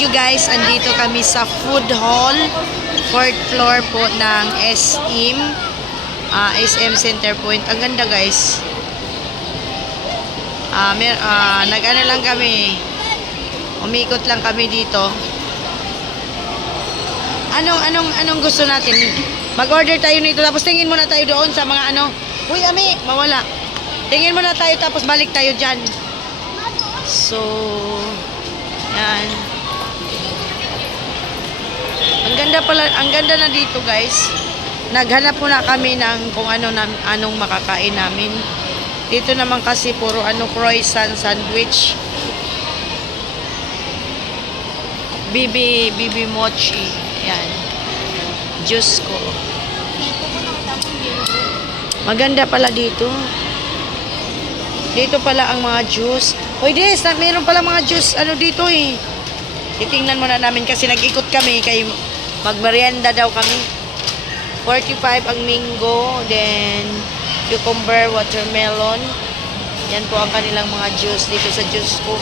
video guys, andito kami sa food hall, 4th floor po ng SM Center Point. Ang ganda guys. Nag-ano lang kami, umikot lang kami dito. Anong gusto natin? Mag-order tayo nito, tapos tingin muna tayo doon sa mga ano. Uy, Ami, mawala. Tingin muna tayo, tapos balik tayo dyan. So, yan. Ang ganda na dito guys. Naghanap muna kami ng kung anong makakain namin. Dito naman kasi puro croissant, sandwich. Bibi mochi. Yan. Juice ko. Maganda pala dito. Dito pala ang mga juice. Hoy, Des, meron pala mga juice dito eh. Titingnan muna namin kasi nag-ikot kami kay magmerienda daw kami. 45 ang mango, then cucumber, watermelon. Yan po ang kanilang mga juice dito sa juice ko.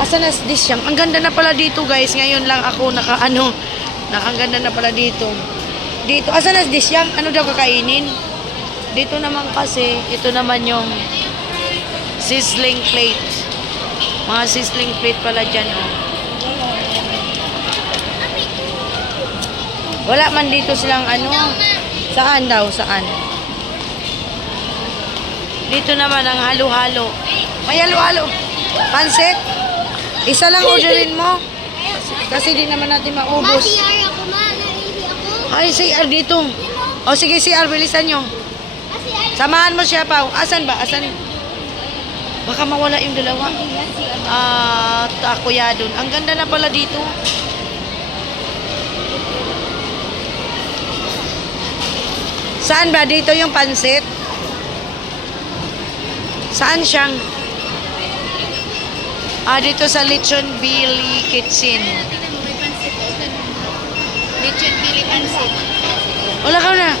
Asa na this siyang? Ang ganda na pala dito guys. Ngayon lang ako ang ganda na pala dito. Dito, asa na this siyang? Ano daw kakainin? Dito naman kasi, ito naman yung sizzling plate. Mga sizzling plate pala dyan, oh. Wala man dito silang Saan daw? Saan? Dito naman ang halo-halo. May halo-halo. Pansit? Isa lang orderin mo. Kasi di naman natin maubos. Ay, CR dito. O sige, CR, bilisan nyo. Samahan mo siya, Pao. Asan ba? Asan? Baka mawala yung dalawa. Kuya dun. Ang ganda na pala dito. Saan ba? Dito yung pansit? Saan siyang? Dito sa Lechon Billy Kitchen. Lechon Billy pansit. Wala ka na.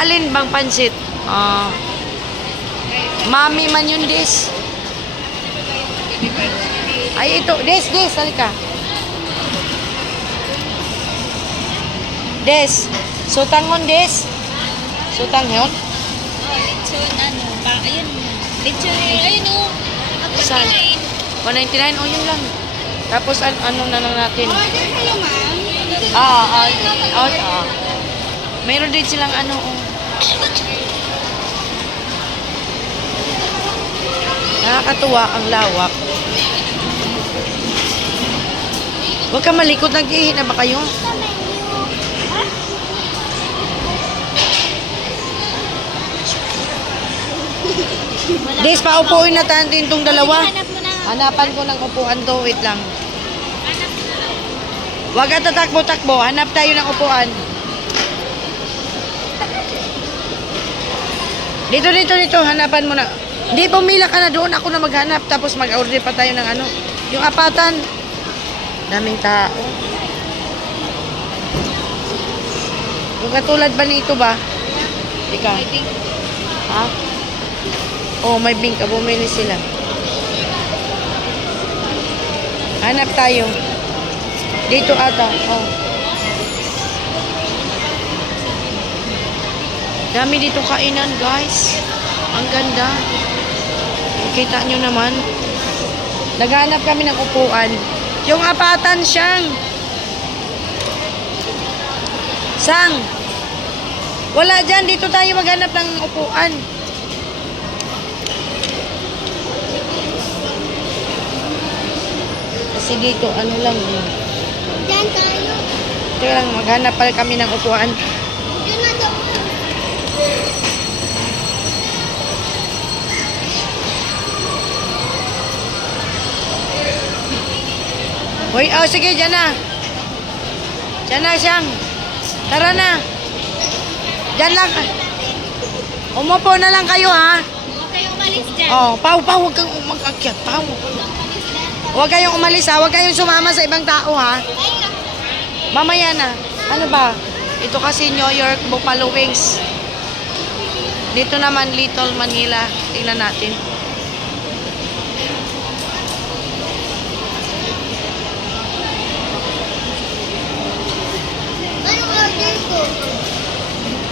Alin bang pansit? Mami man yun, Des. Ay, ito. Des, halika. Des. Sutangon, Des. Sutangon? Lechon ayun. Lechon, ayun o. Saan? 199? O, yun lang. Tapos, ano na lang natin? Order kayo, ma'am. Mayroon din silang Nakakatuwa ang lawak. Huwag ka malikot, nag-ihi na ba kayo? Des, paupuin na natin itong dalawa. Hanapan ko ng upuan to. Wait lang. Huwag ka tatakbo-takbo. Hanap tayo ng upuan. Dito. Hanapan mo na. Hindi, pumila ka na doon. Ako na maghanap. Tapos mag-order pa tayo ng yung apatan. Daming tao. Yung katulad ba nito ba? Ika. Ha? Oh, may bingka. Bumili sila. Hanap tayo. Dito ata. Oh. Dami dito kainan, guys. Ang ganda. Kita nyo naman. Naghanap kami ng upuan. Yung apatan siyang. Sang. Wala dyan. Dito tayo maghanap ng upuan. Kasi dito, lang. Diyan tayo. Ito lang, maghanap pala kami ng upuan. Diyan na daw. Hoy, sige, dyan na. Dyan na siyang. Tara na. Dyan lang. Umupo na lang kayo, ha? Huwag kayong umalis dyan. Pao, huwag kang mag-akyat, Pao. Huwag kayong umalis, ha? Huwag kayong sumama sa ibang tao, ha? Mamaya na. Ano ba? Ito kasi New York Buffalo Wings. Dito naman Little Manila. Tingnan natin.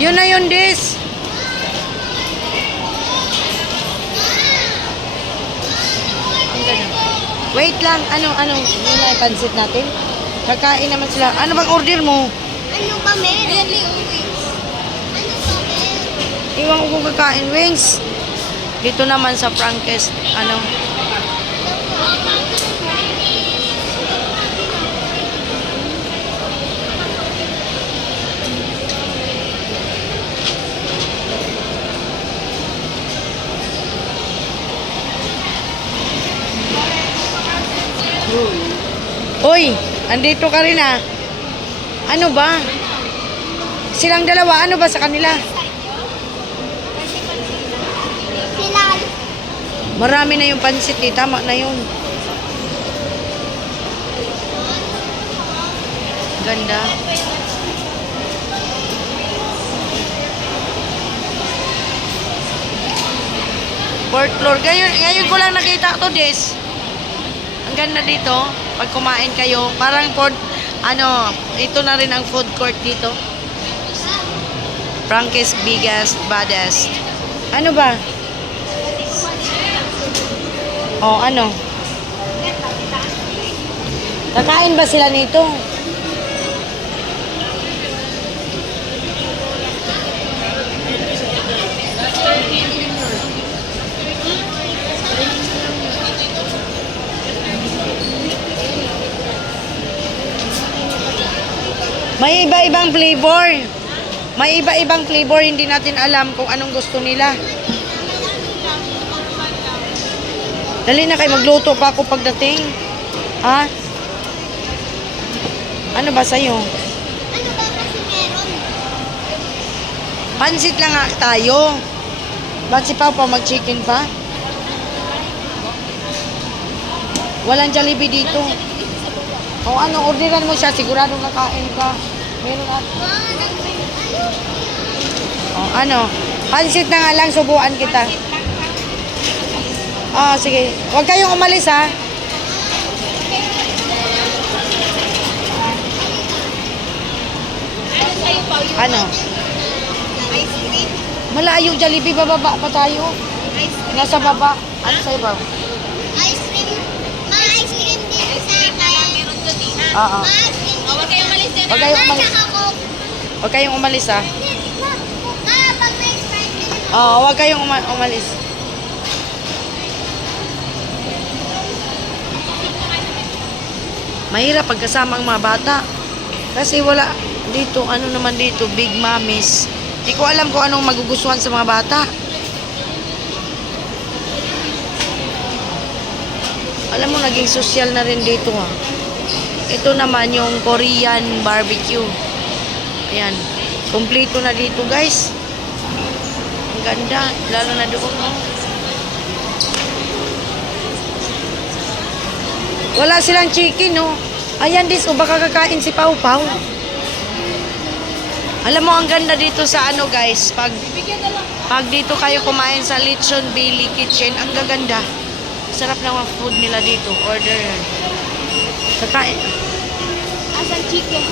Yun na yun, Des. Ang ganun. Wait lang. Ano? Yun na yung pansit natin. Kakain naman sila. Ano bang order mo? Ano ba meron? Ayan, Leo. Ano ba meron? Iwan ko kung kakain wings. Dito naman sa Frankest, ano. Uy, andito ka rin ah. Ano ba? Silang dalawa, ano ba sa kanila? Sila. Marami na yung pansit eh, tama na yun. Ganda. Fourth floor. Ngayon ko lang nakita to, Des. Ang ganda dito. Pag kumain kayo, parang ito na rin ang food court dito. Frankest, biggest, baddest. Ano ba? Oh, ano? Kakain ba sila nito? May iba-ibang flavor. May iba-ibang flavor, hindi natin alam kung anong gusto nila. Dali na kayo, magluto pa ako pagdating. Ha? Ano ba sa'yo? Ano ba kasi meron? Pansit lang nga tayo. Ba't si Papa mag-chicken pa? Walang Jollibee dito. O ano, orderan mo siya, sigurado kakain ka. Meron at... O ano, pansit na nga lang, subuan kita. Ah, sige. Huwag kayong umalis ha. Ano sa'yo pa? Ano? Ice cream? Malayo Jollibee, bababa pa tayo. Ice cream? Nasa baba. Ano sa'yo ba? Ice cream? Ma-ice cream din sa akin. Meron doon din ha? Oo. Ma-ice cream. Huwag kayong umalis din. Huwag kayong umalis. Huwag kayong umalis ha. Pag may Sprite din. Oo, huwag kayong umalis. Mahirap pagkasama ang mga bata. Kasi wala dito, ano naman dito, big mommies. Hindi ko alam kung anong magugustuhan sa mga bata. Alam mo, naging social na rin dito ha. Ito naman yung Korean barbecue. Ayan. Kompleto na dito guys. Ang ganda. Lalo na doon. Oh. Wala silang chicken, no? Ayan, dis, o baka kakain si Pau Pau. Alam mo, ang ganda dito sa ano, guys. Pag dito kayo kumain sa Lechon Bailey Kitchen, ang gaganda. Sarap ng mga food nila dito. Order yan. Kakain. Asan chicken?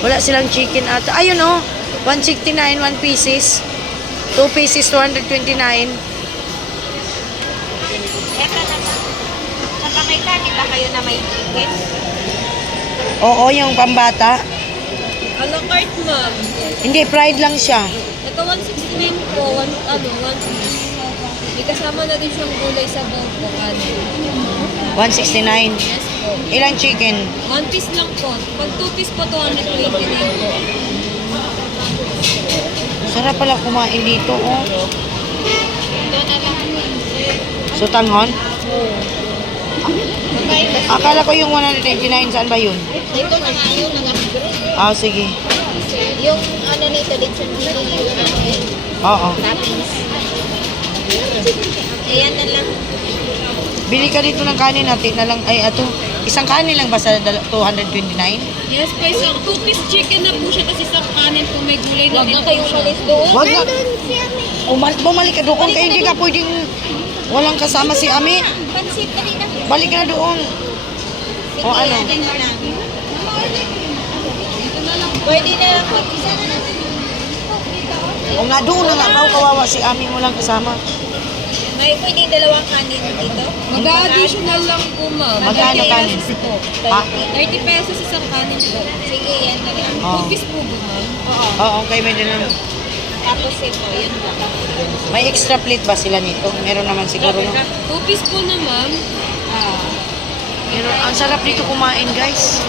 Wala silang chicken ata. Ayun, no? 169, 1 pieces. 2 pieces, 229. Eka na ba? Nakakita, di ba kayo na may chicken? Oo, yung pambata. A la carte, ma'am. Hindi, fried lang siya. Ito 169 po, one piece. May kasama na din siyang gulay sa buong po, kanin. 169. Yes po. Ilang chicken? One piece lang po. Pag 2 piece po, 229 po. Sarap pala kumain dito, oh. Ito na lang. Sutanghon? Oo. Akala ko yung 199, saan ba yun? Ito na nga yun. Ah, sige. Yung ano nito, lechon bili, yung ano yun, Oo. toppings. Ayan na lang. Bili ka dito ng kanin natin na lang. Ay, ato. Isang kanin lang ba sa 229? Yes po, isang 2 piece chicken na po siya kasi sa kanin po may gulay na din po siya. doon. Wag na. Nandun siya may Bumalik ka doon. Kaya hindi ka pwedeng walang kasama si Ami. pansit na rin. Balik ka na doon. O ano? Pwede na lang po. Isa na lang. O nga, doon na nga daw, kawawa si Ami mo lang kasama. May pwedeng dalawang kanin dito. Mag-additional lang po, ma'am. Magkano 30 kanin? pesos po. Ha? 30 pesos isang kanin po. Sige, yan na lang. Oo. 2 piece po ba, ma'am? Oo. Oo, okay, may dinam. Tapos ito, yun lang. May extra plate ba sila nito? Meron naman siguro, no? 2 piece po na, ma'am. Meron, ang sarap dito kumain, guys.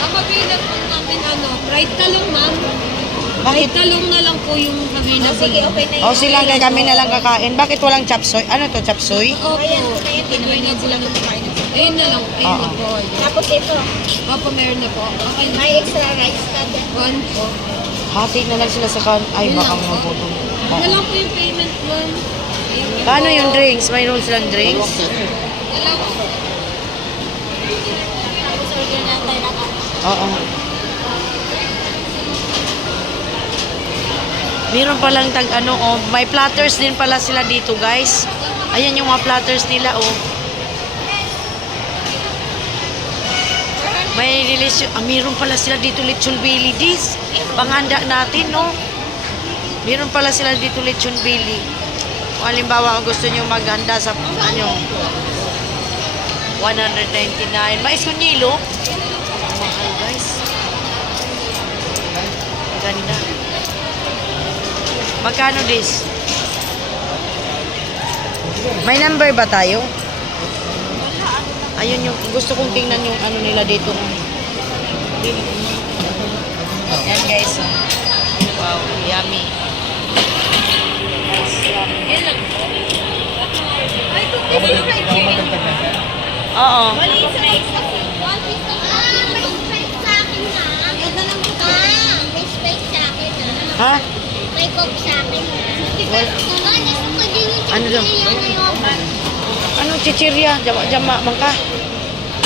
Ang available po namin, fried talong, ma'am. Bakit? Fried talong na lang po yung available. Sige, okay na yun. O sila, kami na lang kakain. Bakit walang chapsoy? Ano to, chapsoy? Opo. Ayan, hindi naman yan sila magkakain. Ayun na lang. Ayun na po. Tapos ito, Opo, meron na po. Okay. may extra rice ka din. 1 po. Hati na lang sila sa kan. Ay, Yun baka lang po. mabulong. Ano lang po yung payment, ma'am? Ayun po. Paano yung drinks? Mayroon silang drinks? Dalawa po. Tapos order na tayo na Oo. Meron palang may platters din pala sila dito, guys. Ayan yung mga platters nila, oh. May relisyo. Meron pala sila dito lechon bili dis. Panghanda natin, no? Meron pala sila dito lechon bili. Kung halimbawa, kung gusto nyo maghanda sa, 199. Mais kunyilo. Mahal, guys. Ganda. Magkano dis? May number ba tayo? Ayun yung gusto kong tingnan yung ano nila dito. Yan guys. Wow, yummy. Yan lang. Ay, Oo. Wala yung rice kasi. One piece na may spice sa akin na. Yun na lang ito. May spice sa akin na. Ha? May coke sa akin na. Wala. Gusto ko din yung Ano daw? chichirya ngayon. Ano chichirya? Jama mangka.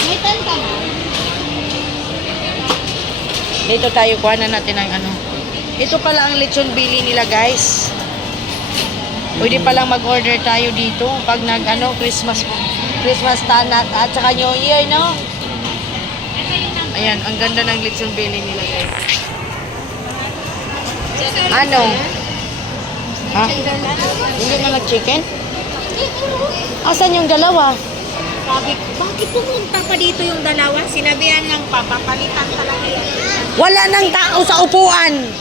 May tanta na. Dito tayo kuha na natin ang ano. Ito pala ang lechon bili nila, guys. Pwede palang mag-order tayo dito pag Christmas tanat at saka New Year, no? Ayan, ang ganda ng lechon bili nila, guys. Ano? Ha? Hindi na nag-chicken? Asan yung dalawa? Sabi ko, bakit pumunta pa dito yung dalawa? Sinabihan ng papapalitan talaga yan. Wala nang tao sa upuan.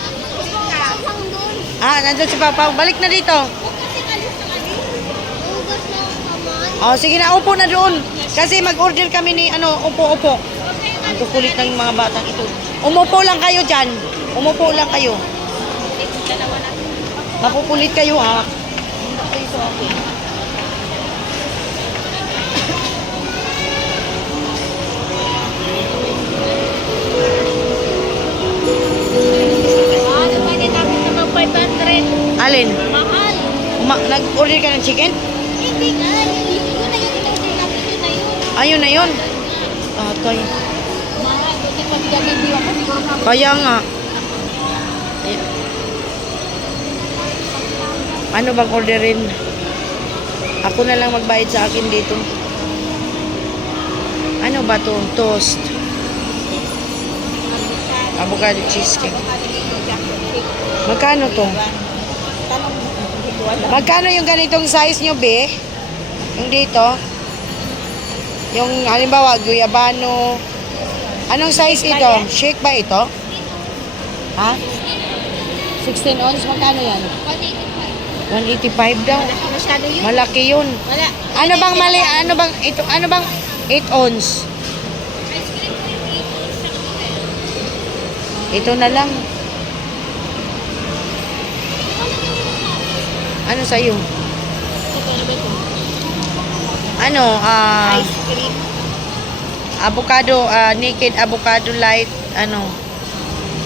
Kasang doon. Ah, nandun si Papa. Balik na dito. Kasi kalis na kami. Ugas na ang kamay. Oh, sige na, upo na doon. Kasi mag-order kami ni, upo. Ang kukulit ng mga batang ito. Umupo lang kayo dyan. Umupo lang kayo. Dalawa na. Makukulit kayo, ha? Ano ba niya namin na mag 500? Alin? Mahal. Nag-order ka ng chicken? Hindi nga. Yun na yung in-order natin. Yun na yun. Ayun na yun. Atay. Mahal. Kasi pag ganito yung kasi ko na. Kaya nga. Ay- Ano bang orderin? Ako na lang magbayad sa akin dito. Ano ba to? Toast. Avocado cheesecake. Magkano to? Magkano yung ganitong size nyo, be? Yung dito? Yung halimbawa, guyabano. Anong size ito? Shake ba ito? Ha? 16 ounce? Magkano yan? 185 daw. Masyado yun. Malaki yun. Wala. Ano bang mali? Ano bang ito? Ano bang 8 ounce? Ito na lang. Ano sa'yo? Ano? Ice cream. Avocado, naked avocado light. Ano?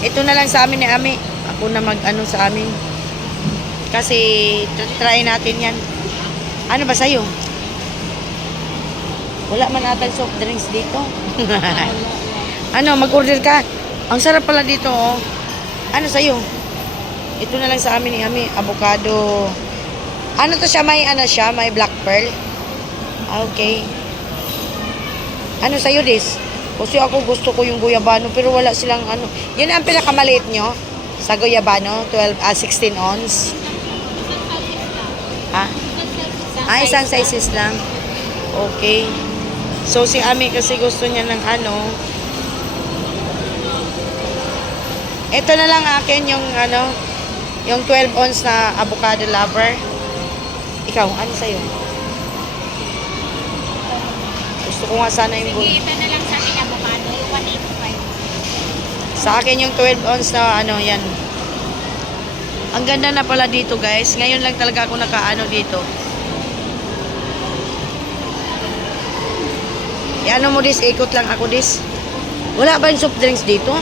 Ito na lang sa amin ni Ami. Ako na mag-ano sa amin. Kasi try natin yan. Ano ba sa'yo? Wala man atang soft drinks dito. Ano, mag-order ka? Ang sarap pala dito, oh. Ano sa'yo? Ito na lang sa amin ni Ami. Avocado. Ano to siya? May black pearl. Okay. Ano sa'yo, Dis? Kasi ako gusto ko yung guyabano, pero wala silang ano. Yan ang pinakamaliit nyo? Sa Guyabano, 16 ounce. Ha? Isang sizes lang. Okay. So, si Ami kasi gusto niya ng ano. Ito na lang akin yung ano, yung 12 ounce na avocado lover. Ikaw, ano sa'yo? Gusto ko nga sana yung Sige, ito na lang sa akin avocado. 185. sa akin yung 12 ounce na ano, yan. Ang ganda na pala dito, guys. Ngayon lang talaga ako nakaano dito. Ano mo dis, ikot lang ako dis. Wala ba yung soft drinks dito?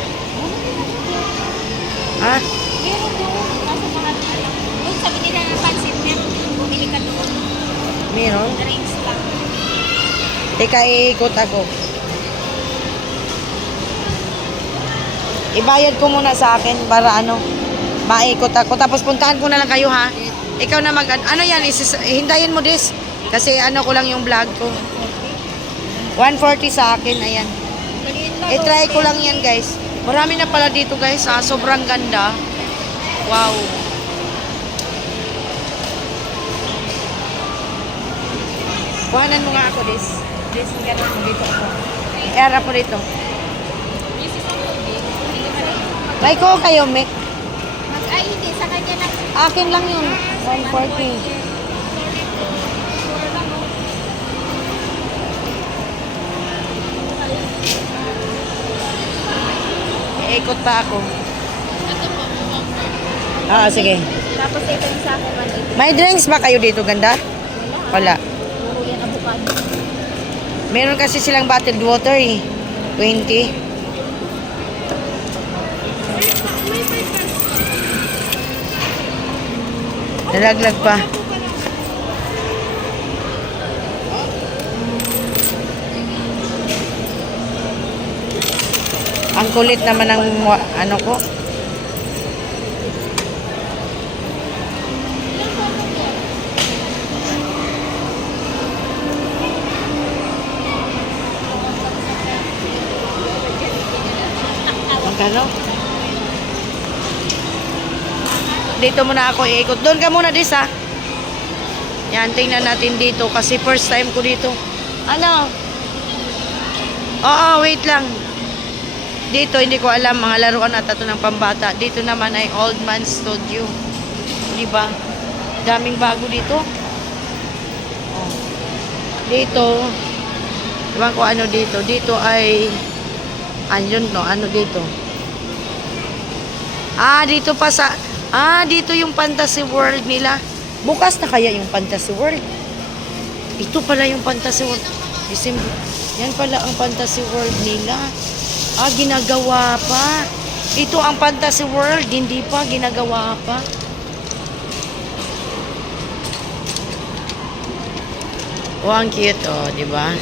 Ha? Meron doon. Kaso mga doon sabi nila ng pansit niya. Bumili ka doon. Meron? Drinks lang. Teka, iikot ako. Ibayad ko muna sa akin para ano, maikot ako. Tapos puntahan ko na lang kayo, ha? Ikaw na ano yan, hintayin mo dis. Kasi ano ko lang yung vlog ko. 140 sa akin, ayan. I-try ko lang yan, guys. Marami na pala dito, guys, ha? Sobrang ganda. Wow. Kuhanan mo nga ako, dis. Dis, ganun mo dito ako. I-harap mo dito. May ko kayo, Mick. Ay, hindi. Sa kanya lang. Akin lang yun. 140. Ikot pa ako. Sige. Tapos ito yung sa akin 180. May drinks ba kayo dito, ganda? Wala. Puro yan avocado. Meron kasi silang bottled water eh. 20. Nalaglag pa. Ang kulit naman ng ano ko. Magkano? Dito muna ako iikot. Doon ka muna, Dis, ha? Yan, tingnan natin dito kasi first time ko dito. Ano? Oo, wait lang. Dito, hindi ko alam, mga laruan at ito ng pambata. Dito naman ay Old Man Studio. Diba? Daming bago dito. Oh. Dito, diba ko ano dito? Dito ay, ayun no, ano dito? Dito pa sa, dito yung Fantasy World nila. Bukas na kaya yung Fantasy World. Ito pala yung Fantasy World. December. Yan pala ang Fantasy World nila. Ginagawa pa. Ito ang Fantasy World. Hindi pa, ginagawa pa. Oh, ang cute, oh, di ba?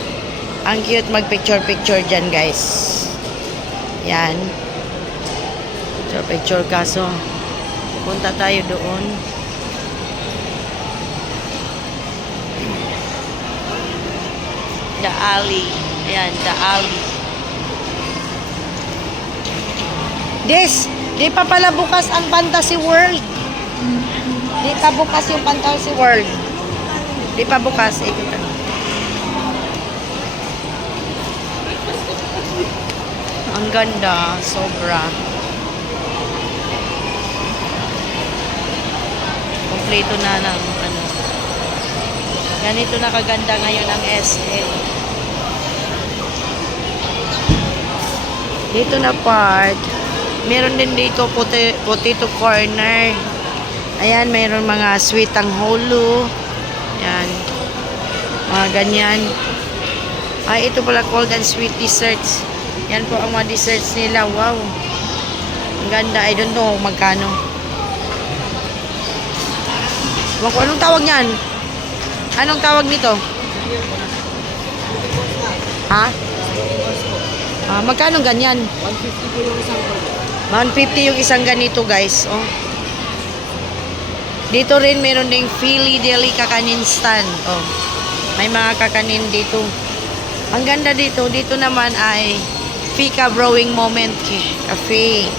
Ang cute mag-picture-picture dyan, guys. Yan. Picture-picture kaso. Punta tayo doon. The alley. Ayan, the alley. Di pa pala bukas ang Fantasy World. Di pa bukas yung Fantasy World. Di pa bukas. Ang ganda. Sobra. Kompleto na ng ano. Ganito na kaganda ngayon ang SM. Dito na part. Meron din dito potato corner. Ayan, mayroon mga sweet ang holo. Ayan. Mga ganyan. Ito pala cold and sweet desserts. Yan po ang mga desserts nila. Wow. Ang ganda. I don't know magkano. Anong tawag niyan? Anong tawag nito? Ha? Magkano ganyan? 150 po yung isang 150 yung isang ganito, guys. Oh. Dito rin meron ding Philly Deli kakanin stand. Oh. May mga kakanin dito. Ang ganda dito. Dito naman ay Fika Brewing Moment Cafe.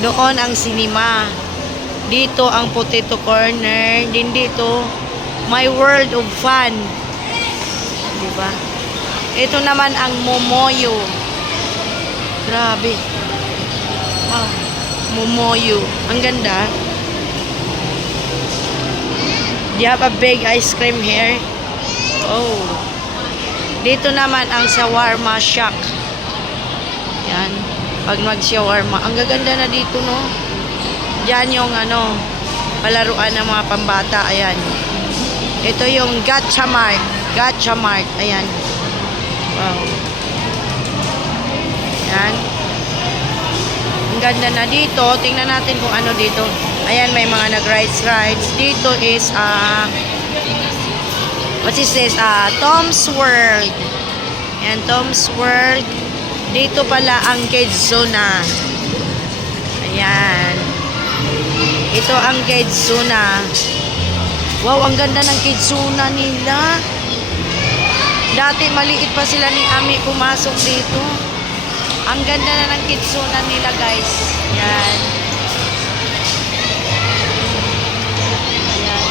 Doon ang cinema. Dito ang potato corner. Din dito, my world of fun. Diba? Ito naman ang Momoyo. Grabe. Wow. Momoyo. Ang ganda. Do you have a big ice cream here? Oh. Dito naman ang shawarma shack. Yan. Pag mag-shawarma. Ang gaganda na dito, no? Diyan yung ano, palaruan ng mga pambata. Ayan. Ito yung Gacha Mart. Gacha Mart. Ayan. Wow. Yan. Ang ganda na dito. Tingnan natin kung ano dito. Ayan, may mga nag-rides. Dito is, what is this? Tom's World. Ayan, Tom's World. Dito pala ang Kids Zona. Ayan. Ito ang Kids Zona. Wow, ang ganda ng Kids Zona nila. Dati maliit pa sila ni Ami pumasok dito. Ang ganda na ng Kids Zona nila, guys. Ayan. Ayan.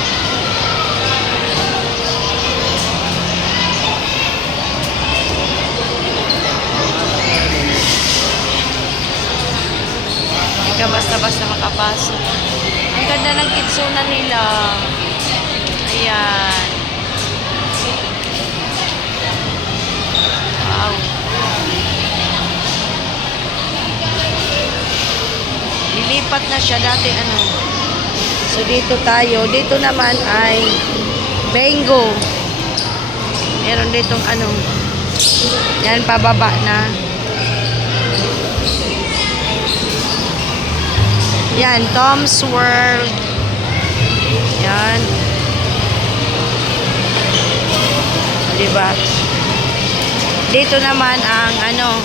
Hindi ka basta-basta makapasok. Ang ganda ng Kids Zona nila. Ayan. Wow. Lilipat na siya dati ano. So dito tayo. Dito naman ay Bingo. Meron ditong ano. Yan, pababa na. Yan, Tom's World. Yan. Diba? Dito naman ang ano.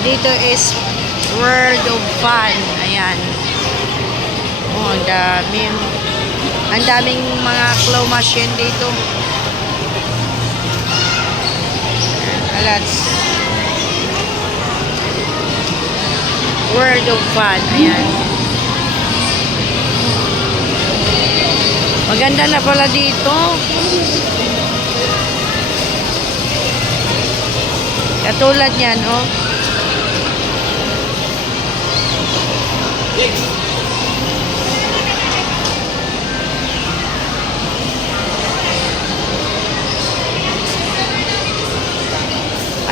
Dito is World of Fun. Ayan. Oh, ang dami. Ang daming mga claw machine dito. Alas. World of Fun. Ayan. Maganda na pala dito. Katulad niyan, oh.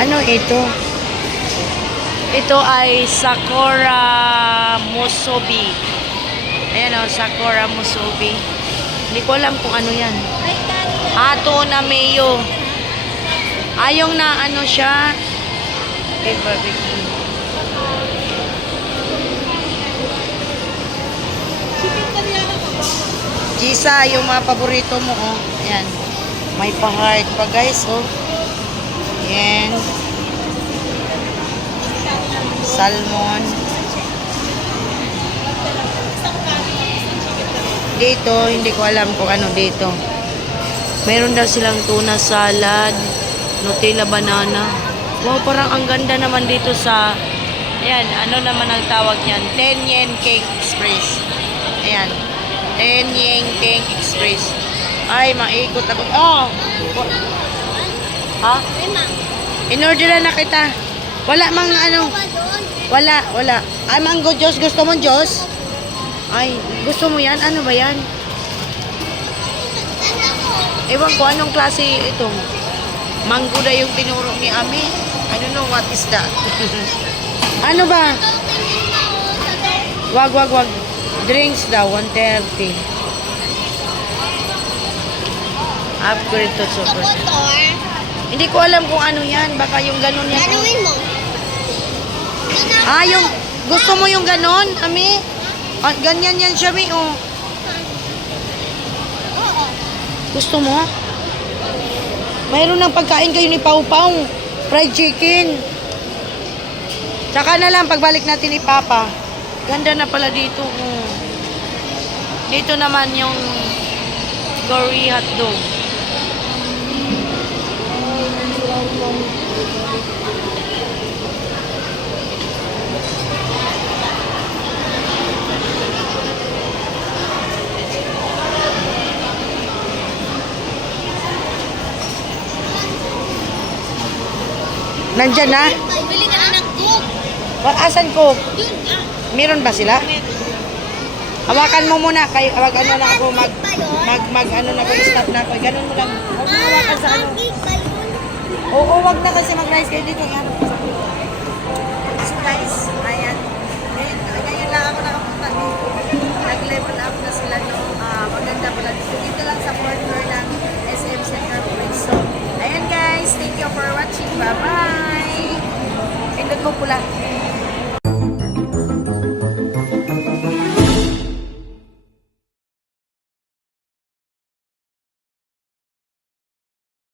Ano ito? Ito ay Sakura Musobi. Ayan o, Sakura Musobi. Hindi ko alam kung ano yan. Ato na mayo. Ayong na ano siya. Okay, barbecue. Gisa, yung mga paborito mo, oh. Ayan. May pa-heart pa, guys, oh. Ayan. Salmon. Dito, hindi ko alam kung ano dito. Meron daw silang tuna salad, Nutella banana. Wow, parang ang ganda naman dito sa, ayan, ano naman ang tawag niyan? 10 Yen Cake Express. Ayan. 10 Yen Cake Express. Ay, maikot ako. Oh! Ha? In-orderan na kita. Wala mang ano. Wala. Ay, mango juice. Gusto mo juice? Ay, gusto mo yan? Ano ba yan? Ewan ko, anong klase ito? Mango na yung tinuro ni Ami. I don't know what is that. Ano ba? Wag. Drinks daw, 130. Upgrade to super. Hindi ko alam kung ano yan. Baka yung ganun yan. Ganuin mo. Yung gusto mo yung ganon, Ami? Ganyan yan siya, Mi, oh. Oo. Gusto mo? Mayroon ng pagkain kayo ni Pau Pau. Fried chicken. Tsaka na lang pagbalik natin ni Papa. Ganda na pala dito. Oh. Dito naman yung gory hotdog. Nandyan na? Bili ka na ng cook. Asan ko? Yun ah. Meron ba sila? Hawakan mo muna kay ano na ako mag ano na ko stop na ako. Ganun mo lang. Huwag mo hawakan sa ano. Cake ba yun? Oo, wag na kasi mag-rice kayo dito. Yan. So guys, ayan. Ngayon lang ako nakapunta dito. Nag-level up na sila yung maganda pala dito. Dito lang sa fourth floor ng SM Central Point. So, ayan guys. Thank you for watching. Bye-bye. Pindot mo pula.